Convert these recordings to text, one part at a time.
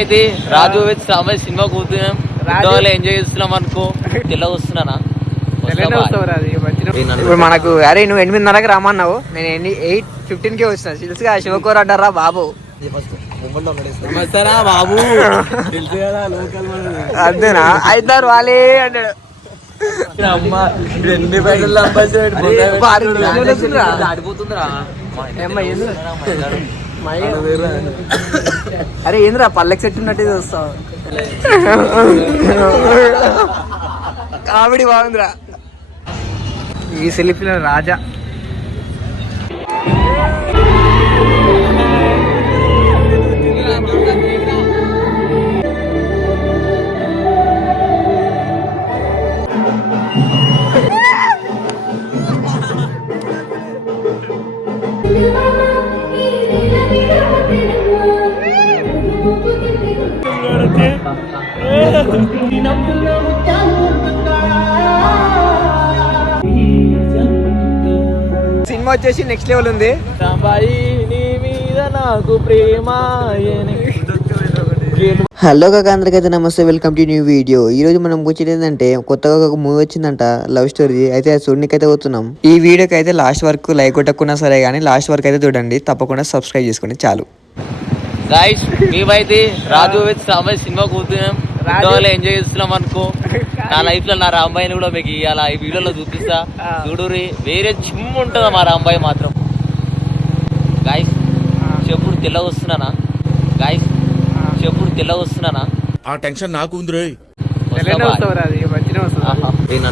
అయితే రాజు with Ramayya cinema కూర్చున్నాం, enjoy చేస్తున్నాం అనుకో. తెల్ల వస్తున్నానా ఇప్పుడు మనకు అరే నువ్వు 8:30కి రమ్మన్నావు, నేను 8:15కే వచ్చిన. తెలుసుగా శివకూర అంటారా బాబు. బాబు అంతేనా? అయితారు వాళ్ళే అంటాడు. అరే ఏంద్రా పల్లెకి సెట్ ఉన్నట్టు చూస్తావు. కామెడీ బాగుందిరా. ఈ సెల్ఫీలో రాజా. సినిమా వచ్చేసి నెక్స్ట్ లెవెల్ ఉంది. హలో కాక అందరికైతే నమస్తే, వెల్కమ్ టు న్యూ వీడియో. ఈ రోజు మనం వచ్చేది ఏంటంటే కొత్తగా ఒక మూవీ వచ్చిందంట, లవ్ స్టోరీ. అయితే అది చూడడానికి అయితే పోతున్నాం. ఈ వీడియోకి అయితే లాస్ట్ వరకు లైక్ కొట్టకున్నా సరే కానీ లాస్ట్ వరకు అయితే చూడండి, తప్పకుండా సబ్స్క్రైబ్ చేసుకోండి చాలు. గైస్ మేమైతే రాజు విత్ రామయ్య సినిమా కూర్చున్నాం, ఎంజాయ్ చేస్తున్నాం అనుకో. నా లైఫ్ లో నా రాంబాయిని కూడా మీకు ఇవాళ ఈ వీడియోలో చూపిస్తా. చూడురి, వేరే జిమ్ ఉంటుందా మా రాంబాయి మాత్రం. గాయస్ చెప్పుడు తెల్ల వస్తున్నానా? గాయస్ చెప్పుడు తెల్ల వస్తున్నానా? ఆ టెన్షన్ నాకు ఉంది.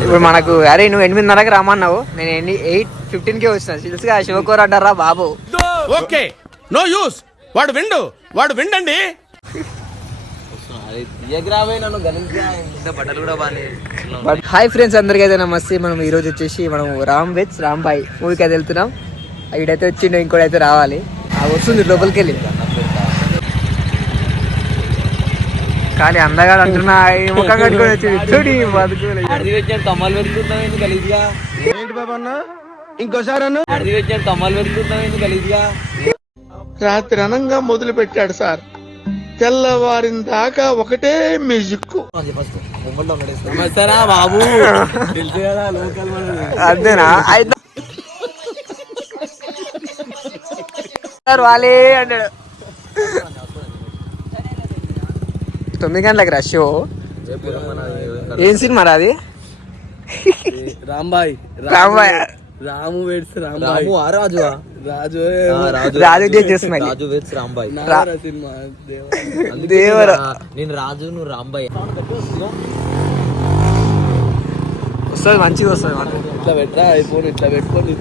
ఇప్పుడు మనకు అరే నువ్వు 8:30కి రమ్మన్నావు, నేను 8:15కే వచ్చిన. తెలుసుగా శివకూర అంటారా బాబు. Okay no use. వాడు విండండి. హాయ్ ఫ్రెండ్స్, అందరికీ అయితే నమస్తే. మనం ఈ రోజు వచ్చేసి మనం రామ్ విత్ రాంబాయ్ మూవీకి అయితే వెళ్తున్నాం. వీడైతే వచ్చిండు, ఇంకోటైతే రావాలి. వస్తుంది లోపలికి వెళ్ళి. కానీ అందగా అంటున్నా ముఖం కట్టుకొని వచ్చి చూడి కమ్మలు పెడుతున్నావు గలీజ్గా. ఏంటి బాబా అన్న, ఇంకోసారి అన్న. కమ్మలు పెడుతున్నావు గలీజ్గా. రాత్రి అనంగా మొదలు పెట్టాడు సార్, తెల్లవారిన దాకా ఒకటే మ్యూజిక్. బాబు అంతేనా? అయితే వాళ్ళే అంటాడు. 9 గంటలకు రష్. ఏం సినిమా రాది? రాంబాయ్ రాము వెడ్స్ రాంబాయ్. రాజు చేస్తున్నాయి. రాజు వెడ్స్ రాంబాయ్ దేవర. నేను రాజు, నువ్వు రాంబాయ్. వస్తుంది, మంచిగా వస్తుంది. ఇట్లా పెట్టరా అయిపోయి, ఇట్లా పెట్టుకొని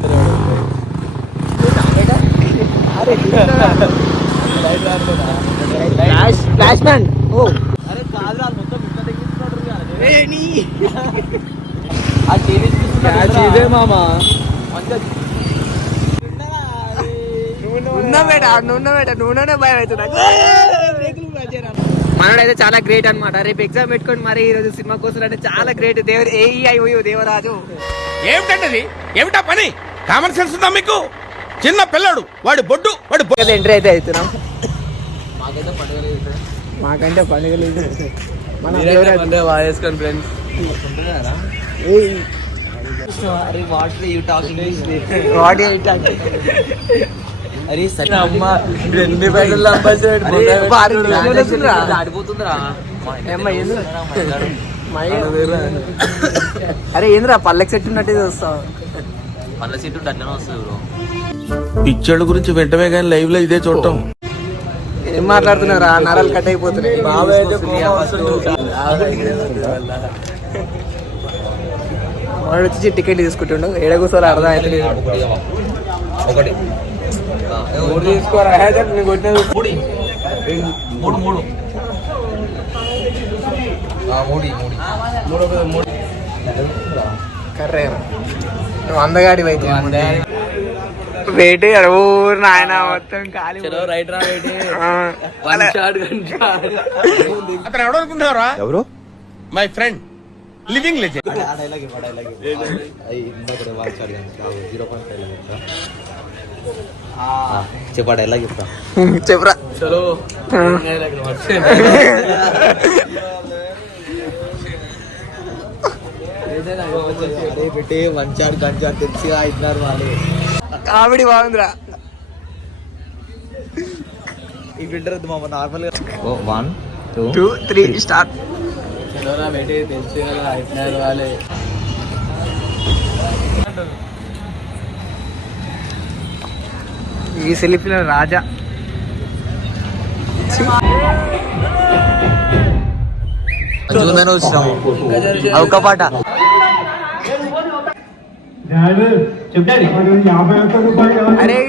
ఫ్లాష్ మ్యాన్. ఓ అరే కాదురా, మొత్తం ఇట్లా తెగిస్తున్నాడు మామా. నూనె భయం అవుతుంది. మనోడైతే చాలా గ్రేట్ అనమాట. రేపు ఎగ్జామ్ పెట్టుకొని మరి ఈ రోజు సినిమా కోసం అంటే చాలా గ్రేట్. దేవరాజు ఏమిటండి, ఏమిటా పని? కామన్ సెన్స్ ఉందా మీకు? చిన్న పిల్లడు, వాడు బొడ్డు ఎంట్రీ అయితే అవుతున్నాం. మాకంటే పండుగ లేదు. అరే ఏంద్రా పల్లెకి సెట్ ఉన్నట్టు చూస్తావు. పళ్ళ సీటు అట్లనే వస్తుంది బ్రో. పిక్చర్ల గురించి వెంటనే కానీ లైవ్ లో ఇదే చూడటం. ఏం మాట్లాడుతున్నారా? నరాలు కట్ అయిపోతున్నాయి. వాడు వచ్చి టికెట్ తీసుకుంటుండు. ఏడ కూర్చోవాలి అర్థం అయితే ఒకటి తీసుకోరా. కర్రే నువ్వు అందగాడి అయితే వెయిట్ ఊరు నాయన మొత్తం ఖాళీ. రైట్ రా అతను ఎవడు అనుకుంటున్నారా? ఎవరు? My friend, living legend. చెప్పాడు ఎలా చెప్తా చెప్పరా. చలో పెట్టి మంచాడు గంచాడు తెచ్చిగా ఇద్దరు వాళ్ళు కామెడీ బాగుందిరా. ఈ ఫిల్టర్ మా నార్మల్ గా 1 2 3 స్టార్ట్. చలోరా పెట్టి తెలిసి కదా ఇద్దరు వాళ్ళే. ఈ సెల్ఫీలో రాజా చూద్దాను వచ్చినాం ఒక పాట అరే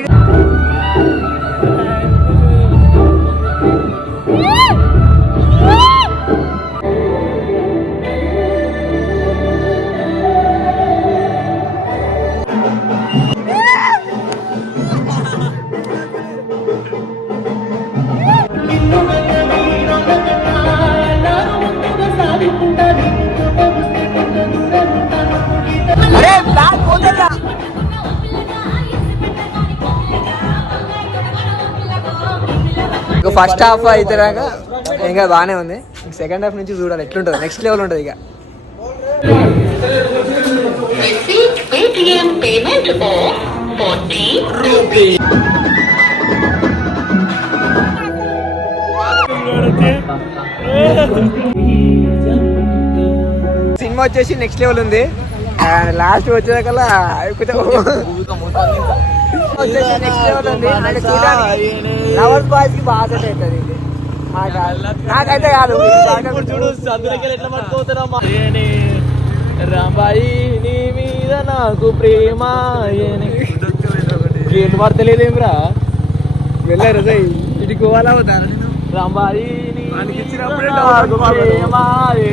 ఫస్ట్ హాఫ్ అయితే ఇంకా బాగానే ఉంది. సెకండ్ హాఫ్ నుంచి చూడాలి ఎట్లుంటుంది. నెక్స్ట్ లెవెల్ ఉంటుంది ఇక. సినిమా వచ్చేసి నెక్స్ట్ లెవెల్ ఉంది. లాస్ట్ వచ్చేదాకల్లా వచ్చేసి నెక్స్ట్ లెవెల్ ఉంది. అంటే చూడాలి లవర్స్ బాయ్స్ కి బాగా సెట్ అవుతుంది ఇది. నాకైతే కాదు చూడు చదువులకి ఎట్లా పట్టుకోతారమ్మా. రాంబాయి నీ మీద నాకు ప్రేమ గేట్ పడతలేదేమిరా. వెళ్ళారు ఇటు గోవాలా అవుతారు. రాంబాయి ఇచ్చినప్పుడే